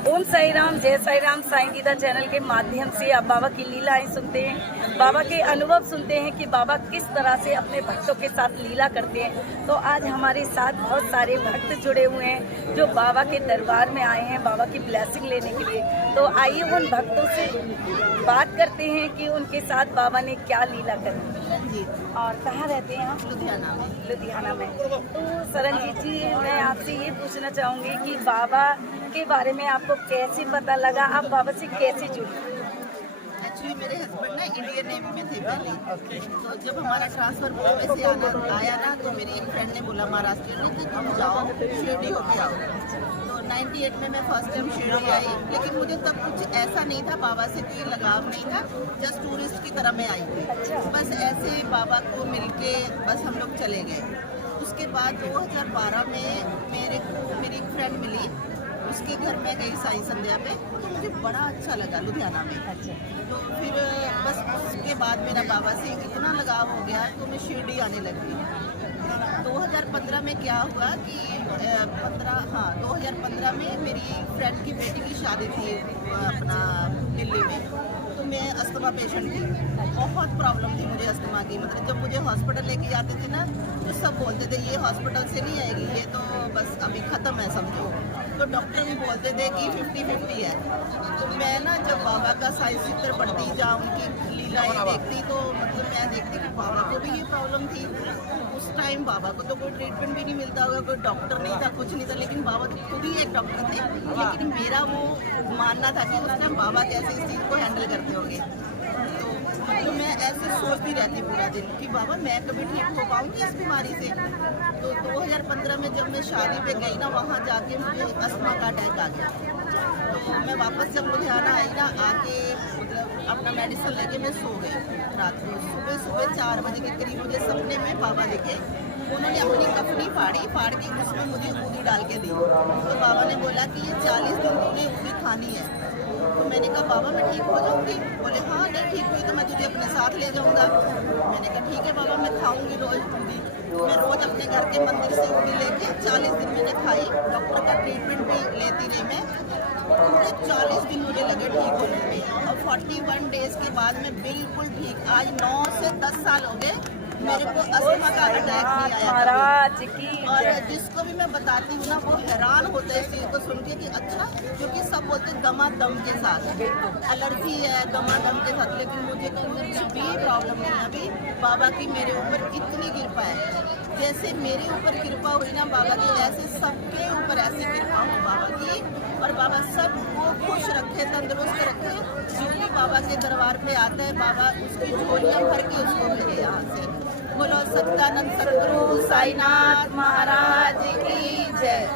ओम साई राम, जय साई राम। साईं गीता चैनल के माध्यम से आप बाबा की लीलाएं सुनते हैं, बाबा के अनुभव सुनते हैं कि बाबा किस तरह से अपने भक्तों के साथ लीला करते हैं। तो आज हमारे साथ बहुत सारे भक्त जुड़े हुए हैं जो बाबा के दरबार में आए हैं बाबा की ब्लेसिंग लेने के लिए। तो आइए उन भक्तों से बात करते हैं कि उनके साथ बाबा ने क्या लीला करी जी। और कहाँ रहते हैं आप? लुधियाना में। तो सरनजीत जी, मैं आपसे ये पूछना चाहूँगी कि बाबा के बारे में आपको कैसे पता लगा, आप बाबा से कैसे जुड़ी? एक्चुअली मेरे हस्बैंड ना इंडियन नेवी में थे पहले, तो जब हमारा ट्रांसफर बॉम्बे से आया ना, तो मेरी एक फ्रेंड ने बोला महाराष्ट्र में कि तुम जाओ शिरडी होके आओ। तो 98 में मैं फर्स्ट टाइम शिरडी आई, लेकिन मुझे तब कुछ ऐसा नहीं था, बाबा से कोई लगाव नहीं था, जस्ट टूरिस्ट की तरह मैं आई थी। बस ऐसे बाबा को मिलके बस हम लोग चले गए। उसके बाद 2012 में मेरी एक फ्रेंड मिली, उसके घर में गई साई संध्या पे, तो मुझे बड़ा अच्छा लगा लुधियाना में। तो फिर बस उसके बाद मेरा बाबा से इतना लगाव हो गया तो मैं शिरडी आने लगी। 2015 में क्या हुआ कि 2015 में मेरी फ्रेंड की बेटी की शादी थी अपना दिल्ली में। तो मैं अस्थमा पेशेंट थी, बहुत प्रॉब्लम थी मुझे अस्थमा की। मतलब जब मुझे हॉस्पिटल लेके जाते थे ना, तो सब बोलते थे ये हॉस्पिटल से नहीं आएगी, ये तो बस अभी ख़त्म है समझो। तो डॉक्टर भी बोलते थे कि 50-50 है। तो मैं ना जब बाबा का साई चित्र पढ़ती जाऊँ, उनकी लीलाएं देखती, तो मतलब मैं देखती कि बाबा को भी ये प्रॉब्लम थी। उस टाइम बाबा को तो कोई ट्रीटमेंट भी नहीं मिलता होगा, कोई डॉक्टर नहीं था, कुछ नहीं था, लेकिन बाबा तो खुद ही एक डॉक्टर थे। लेकिन मेरा वो मानना था कि उस टाइम बाबा कैसे इस चीज़ को हैंडल करते होंगे। तो मैं ऐसे सोचती रहती पूरा दिन कि बाबा मैं कभी ठीक हो पाऊँगी इस बीमारी से। तो 2015 में जब मैं शादी पे गई ना, वहाँ जाके मुझे अस्थमा का अटैक आ गया। तो मैं वापस जब लुधियाना आई ना, आके मतलब अपना मेडिसिन लेके मैं सो गई रात को। सुबह 4 बजे के करीब मुझे सपने में बाबा दिखे। उन्होंने अपनी कफनी फाड़ के उसमें मुझे ऊदी डाल के दी। तो बाबा ने बोला कि ये 40 दिन तूने ऊदी खानी है। तो मैंने कहा बाबा मैं ठीक हो जाऊँगी? बोले हाँ, नहीं ठीक हुई तो मैं तुझे अपने साथ ले जाऊँगा। मैंने कहा ठीक है बाबा, मैं खाऊँगी रोज़ ऊदी। मैं रोज़ अपने घर के मंदिर से ऊदी लेके 40 दिन मैंने खाई। डॉक्टर का ट्रीटमेंट भी लेती रही मैं। पूरे 40 दिन मुझे लगे ठीक होने में, और 41 डेज़ के बाद मैं बिल्कुल ठीक। आज 9 से 10 साल हो गए मेरे को अस्थमा का अटैक नहीं आया कभी। और जिसको भी मैं बताती हूँ ना, वो हैरान होता है इस चीज़ को सुन के कि अच्छा, क्योंकि सब बोलते हैं दमादम के साथ एलर्जी है, दमादम के साथ, लेकिन मुझे कुछ भी प्रॉब्लम नहीं है अभी। बाबा की मेरे ऊपर इतनी कृपा है, जैसे मेरे ऊपर कृपा हुई ना बाबा की, ऐसे सबके ऊपर ऐसी कृपा हो बाबा की। और बाबा सबको खुश रखे, तंदुरुस्त रखे। जो भी बाबा के दरबार पे आता है, बाबा उसकी झोलियाँ भर के उसको भेजे यहाँ से। बोलो सत्यानंद सतगुरु साईनाथ महाराज की जय।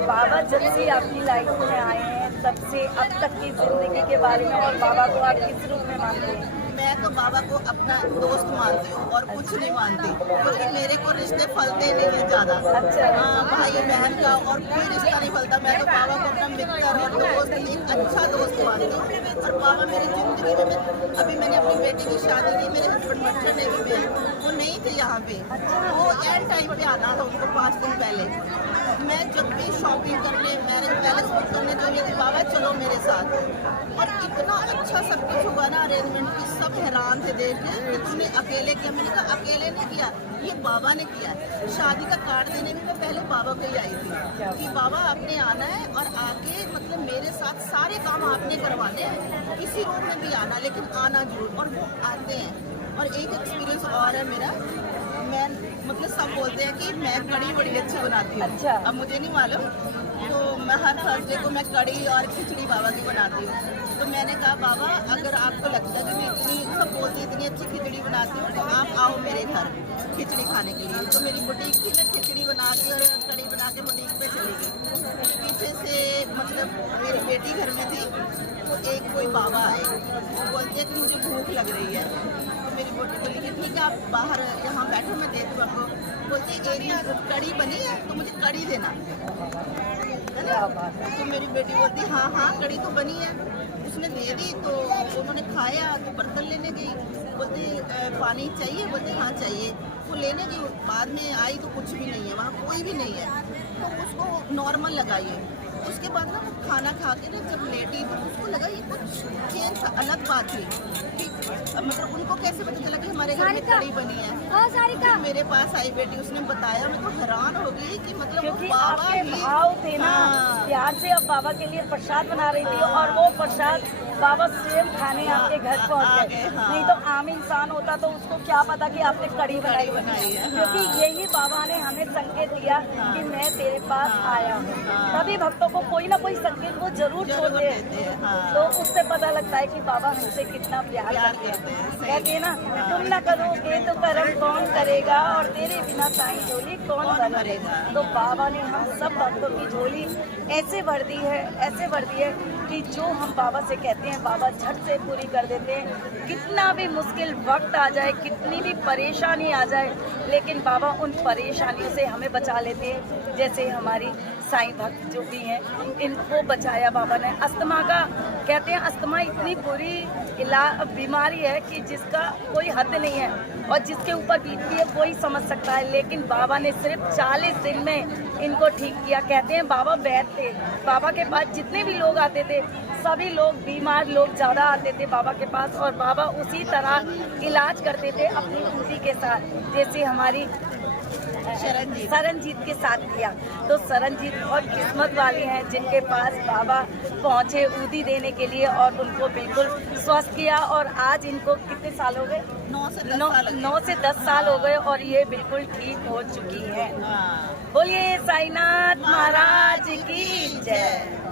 बाबा जब से आपकी लाइफ में आए हैं तब से अब तक की जिंदगी के बारे में, और बाबा को आप किस रूप में मानते हैं? मैं तो बाबा को अपना दोस्त मानती हूँ और कुछ नहीं मानती, क्योंकि मेरे को रिश्ते फलते नहीं है ज़्यादा। हाँ, भाई बहन का और कोई रिश्ता नहीं फलता। मैं तो बाबा को अपना मित्र और दोस्त, एक अच्छा दोस्त मानती हूँ। और बाबा मेरी ज़िंदगी में, अभी मैंने अपनी बेटी की शादी की, मेरे हस्बैंड मच्छर नेवी में, वो नहीं थे यहाँ पे, वो एंड टाइम पे आना था उनको 5 दिन पहले। मैं जब भी शॉपिंग करने, मैरिज पैलेस बुक करने जाऊँगी तो बाबा चलो मेरे साथ। और इतना अच्छा सब कुछ हुआ ना अरेंजमेंट की, सब हैरान थे देख के कि तूने अकेले किया। मैंने कहा अकेले नहीं किया, ये बाबा ने किया। शादी का कार्ड देने में मैं पहले बाबा को ही आई थी कि बाबा आपने आना है और आके मतलब मेरे साथ सारे काम आपने करवाने हैं, किसी रूप में भी आना, लेकिन आना जरूर। और वो आते हैं। और एक एक्सपीरियंस और है मेरा, मैं मतलब सब बोलते हैं कि मैं कड़ी बड़ी अच्छी बनाती हूँ। अच्छा। अब मुझे नहीं मालूम, तो मैं हर थर्सडे को मैं कड़ी और खिचड़ी बाबा की बनाती हूँ। तो मैंने कहा बाबा अगर आपको लगता है कि मैं इतनी, सब बोलती इतनी अच्छी खिचड़ी बनाती हूँ, तो आप आओ मेरे घर खिचड़ी खाने के लिए। तो मेरी बुटीक थी, मैं खिचड़ी बना के और कड़ी बना के बुटीक पे चली गई। पीछे से मतलब मेरी बेटी घर में थी, तो एक कोई बाबा आए, वो बोलते हैं कि मुझे भूख लग रही है। तो मेरी बेटी बोली कि ठीक है आप बाहर यहाँ बैठो, मैं देती हूँ आपको। बोलते एरिया कड़ी बनी है तो मुझे कड़ी देना है ना। तो मेरी बेटी बोलती हाँ हाँ कड़ी तो बनी है। उसने दे दी, तो उन्होंने खाया, तो बर्तन लेने गई। बोलते पानी चाहिए? बोलते हाँ चाहिए। वो लेने गई, बाद में आई तो कुछ भी नहीं है, वहाँ कोई भी नहीं है। तो उसको नॉर्मल लगाइए, उसके बाद ना वो खाना खा के ना जब लेटी तो उसको लगा ये कुछ चेंज था, अलग बात हुई कि मतलब उनको कैसे पता चला कि हमारे घर में कड़ी बनी है। फिर मेरे पास आई बेटी, उसने बताया, मैं तो हैरान हो गई कि मतलब क्योंकि वो बाबा आपके ही भाव थे ना, हाँ। प्यार से अब बाबा के लिए प्रसाद बना रही थी और वो प्रसाद बाबा स्वयं खाने आपके घर पहुंच आ गए। गए, हाँ। नहीं तो आम इंसान होता तो उसको क्या पता कि आपने कड़ी बनाई है, क्योंकि यही बाबा ने हमें संकेत दिया कि मैं तेरे पास आया हूँ। तभी भक्तों को कोई ना कोई संकेत वो जरूर छोड़ते हैं, तो उससे पता लगता है कि बाबा हमसे कितना प्यार करते हैं। कहते हैं ना, तुम ना करोगे तो कर्म कौन करेगा और तेरे बिना साईं झोली कौन भरेगा। तो बाबा ने हम सब भक्तों की झोली ऐसे भर दी है, ऐसे भर दी है कि जो हम बाबा से कहते हैं बाबा झट से पूरी कर देते हैं। कितना भी मुश्किल वक्त आ जाए, कितनी भी परेशानी आ जाए, लेकिन बाबा उन परेशानियों से हमें बचा लेते हैं। जैसे हमारी साईं भक्त जो भी हैं, इनको बचाया बाबा ने। अस्थमा का कहते हैं, अस्थमा इतनी बुरी बीमारी है कि जिसका कोई हद नहीं है और जिसके ऊपर बीतती है वही समझ सकता है, लेकिन बाबा ने सिर्फ 40 दिन में इनको ठीक किया। कहते हैं बाबा वैद्य थे, बाबा के पास जितने भी लोग आते थे सभी लोग बीमार लोग ज़्यादा आते थे बाबा के पास, और बाबा उसी तरह इलाज करते थे अपनी ऊँटी के साथ, जैसे हमारी शरणजीत के साथ किया। तो शरणजीत बहुत किस्मत वाली हैं जिनके पास बाबा पहुँचे ऊदी देने के लिए और उनको बिल्कुल स्वस्थ किया। और आज इनको कितने साल हो गए? 9 से 10 साल हो गए और ये बिल्कुल ठीक हो चुकी है। बोलिए साईनाथ महाराज की जय।